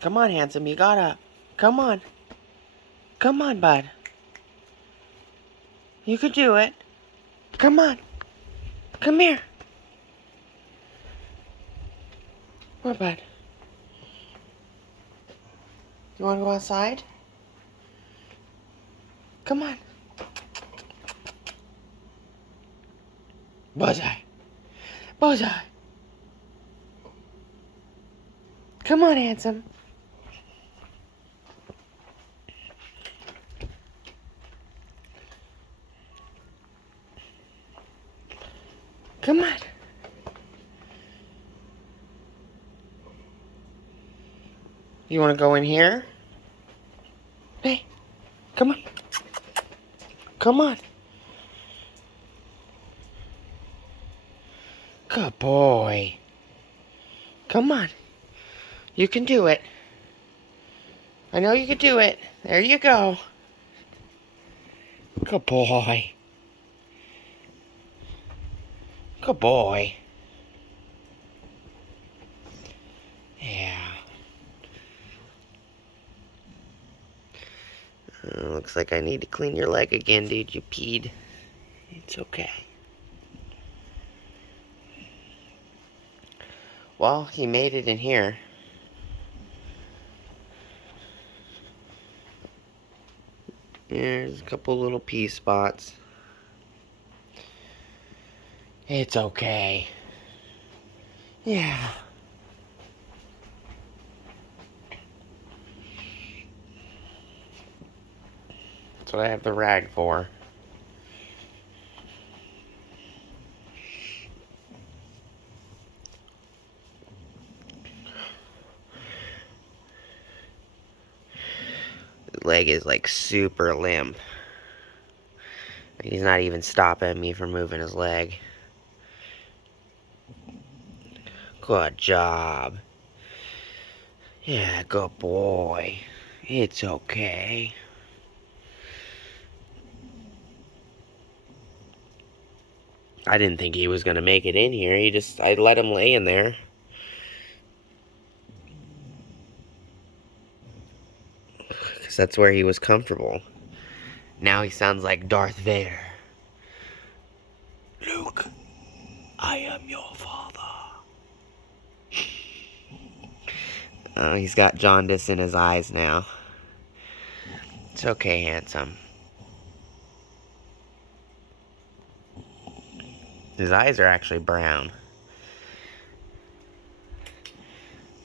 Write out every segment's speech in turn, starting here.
Come on, handsome. You got up. Come on. Come on, bud. You could do it. Come on. Come here. Come on, bud. You want to go outside? Come on. Bullseye. Bullseye. Come on, handsome. Come on. You want to go in here? Hey, come on. Come on. Good boy. Come on. You can do it. I know you can do it. There you go. Good boy. Good boy. Yeah. Looks like I need to clean your leg again, dude. You peed. It's okay. Well, he made it in here. There's a couple little pee spots. It's okay. Yeah. That's what I have the rag for. His leg is like super limp. He's not even stopping me from moving his leg. Good job. Yeah, good boy. It's okay. I didn't think he was gonna make it in here. I let him lay in there. Because that's where he was comfortable. Now he sounds like Darth Vader. Luke, I am your father. Oh, he's got jaundice in his eyes now. It's okay, handsome. His eyes are actually brown.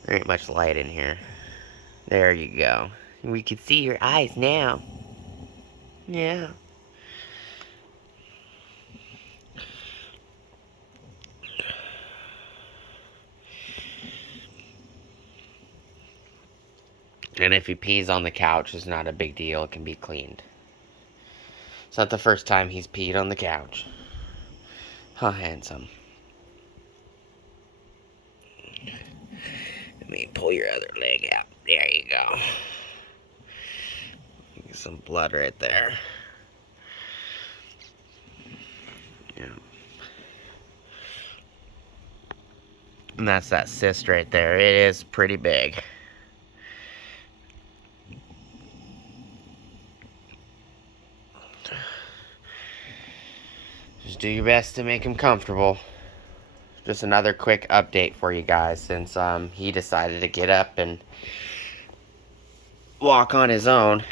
There ain't much light in here. There you go. We can see your eyes now. Yeah. And if he pees on the couch, it's not a big deal. It can be cleaned. It's not the first time he's peed on the couch. How handsome. Let me pull your other leg out. There you go. Get some blood right there. Yeah. And that's that cyst right there. It is pretty big. Just do your best to make him comfortable. Just another quick update for you guys, since he decided to get up and walk on his own.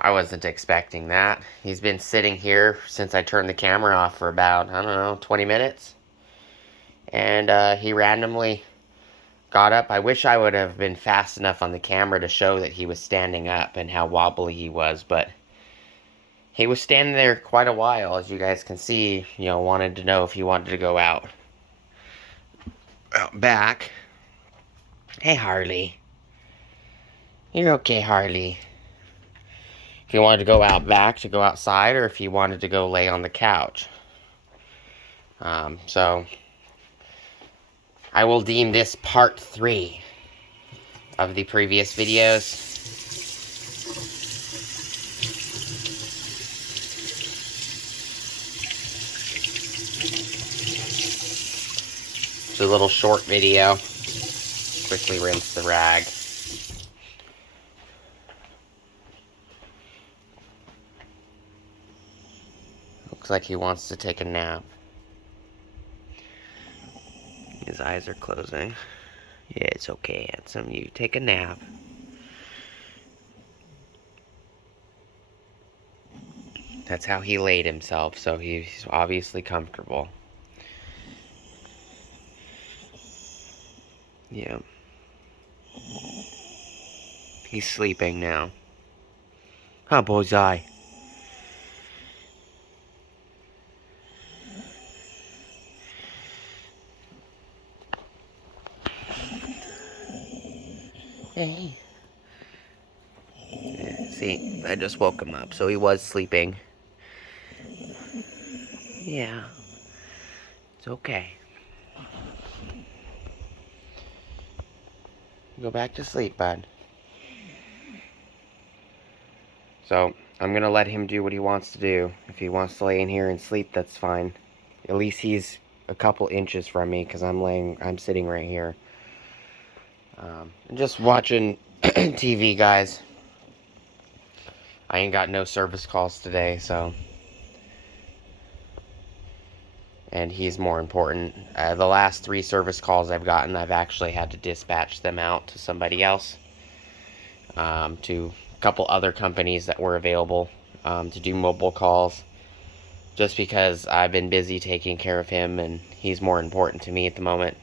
I wasn't expecting that. He's been sitting here since I turned the camera off for about, I don't know, 20 minutes. And he randomly got up. I wish I would have been fast enough on the camera to show that he was standing up and how wobbly he was, but he was standing there quite a while, as you guys can see. You know, wanted to know if he wanted to go out back. Hey, Harley. You're okay, Harley. If he wanted to go out back to go outside, or if he wanted to go lay on the couch. So I will deem this part 3 of the previous videos. a little short video. Quickly rinse the rag. Looks like he wants to take a nap. His eyes are closing. Yeah, it's okay, handsome. You take a nap. That's how he laid himself, so he's obviously comfortable. Yeah. He's sleeping now. Huh, bullseye? Hey. Yeah, see, I just woke him up, so he was sleeping. Yeah. It's okay. Go back to sleep, bud. So, I'm gonna let him do what he wants to do. If he wants to lay in here and sleep, that's fine. At least he's a couple inches from me, because I'm sitting right here. Just watching TV, guys. I ain't got no service calls today, so. And he's more important. The last 3 service calls I've gotten, I've actually had to dispatch them out to somebody else. To a couple other companies that were available to do mobile calls. Just because I've been busy taking care of him and he's more important to me at the moment.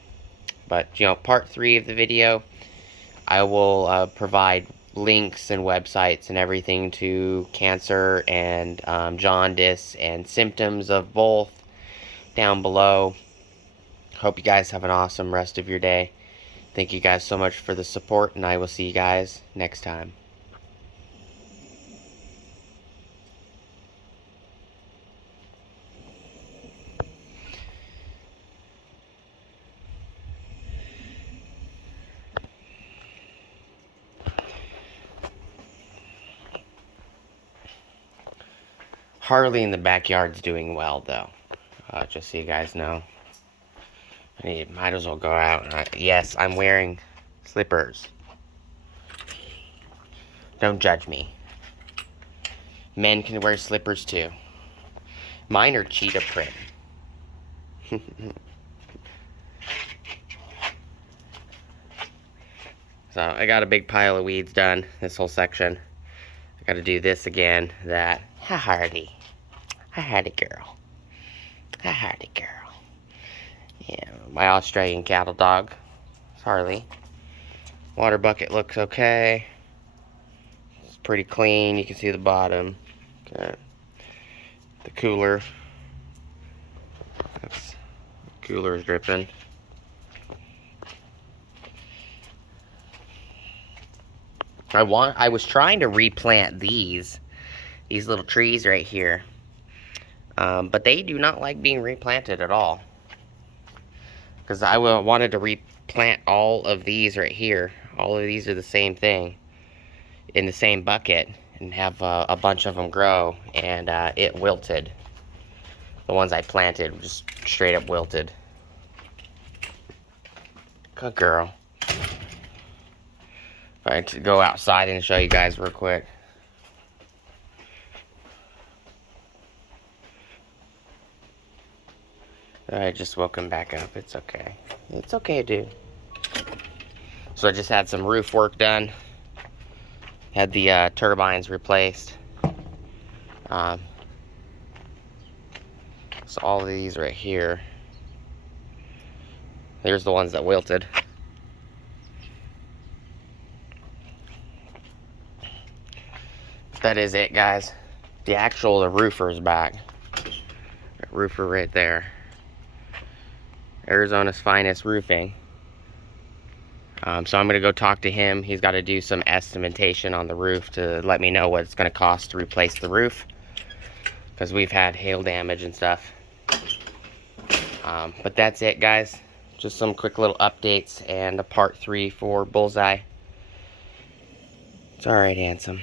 But, you know, part 3 of the video, I will provide links and websites and everything to cancer and jaundice and symptoms of both down below. Hope you guys have an awesome rest of your day. Thank you guys so much for the support, and I will see you guys next time. Harley in the backyard's doing well, though. Just so you guys know. I might as well go out. Yes, I'm wearing slippers. Don't judge me. Men can wear slippers too. Mine are cheetah print. So, I got a big pile of weeds done, this whole section. I gotta do this again, that. Hi, Hardy. Hi, Hardy girl. Hi, Hardy girl. Yeah, my Australian cattle dog, Harley. Water bucket looks okay. It's pretty clean. You can see the bottom. Okay. The cooler. That's, cooler is dripping. I was trying to replant these little trees right here. But they do not like being replanted at all. Because I wanted to replant all of these right here. All of these are the same thing. In the same bucket. And have a bunch of them grow. And it wilted. The ones I planted just straight up wilted. Good girl. If I could go outside and show you guys real quick. I just woke him back up. It's okay. It's okay, dude. So I just had some roof work done. Had the turbines replaced. So all of these right here. Here's the ones that wilted. That is it, guys. The roofer is back. That roofer right there. Arizona's Finest Roofing. So I'm going to go talk to him. He's got to do some estimatation on the roof to let me know what it's going to cost to replace the roof. Because we've had hail damage and stuff. But that's it, guys. Just some quick little updates and a part 3 for Bullseye. It's alright, handsome.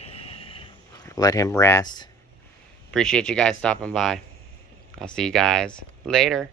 Let him rest. Appreciate you guys stopping by. I'll see you guys later.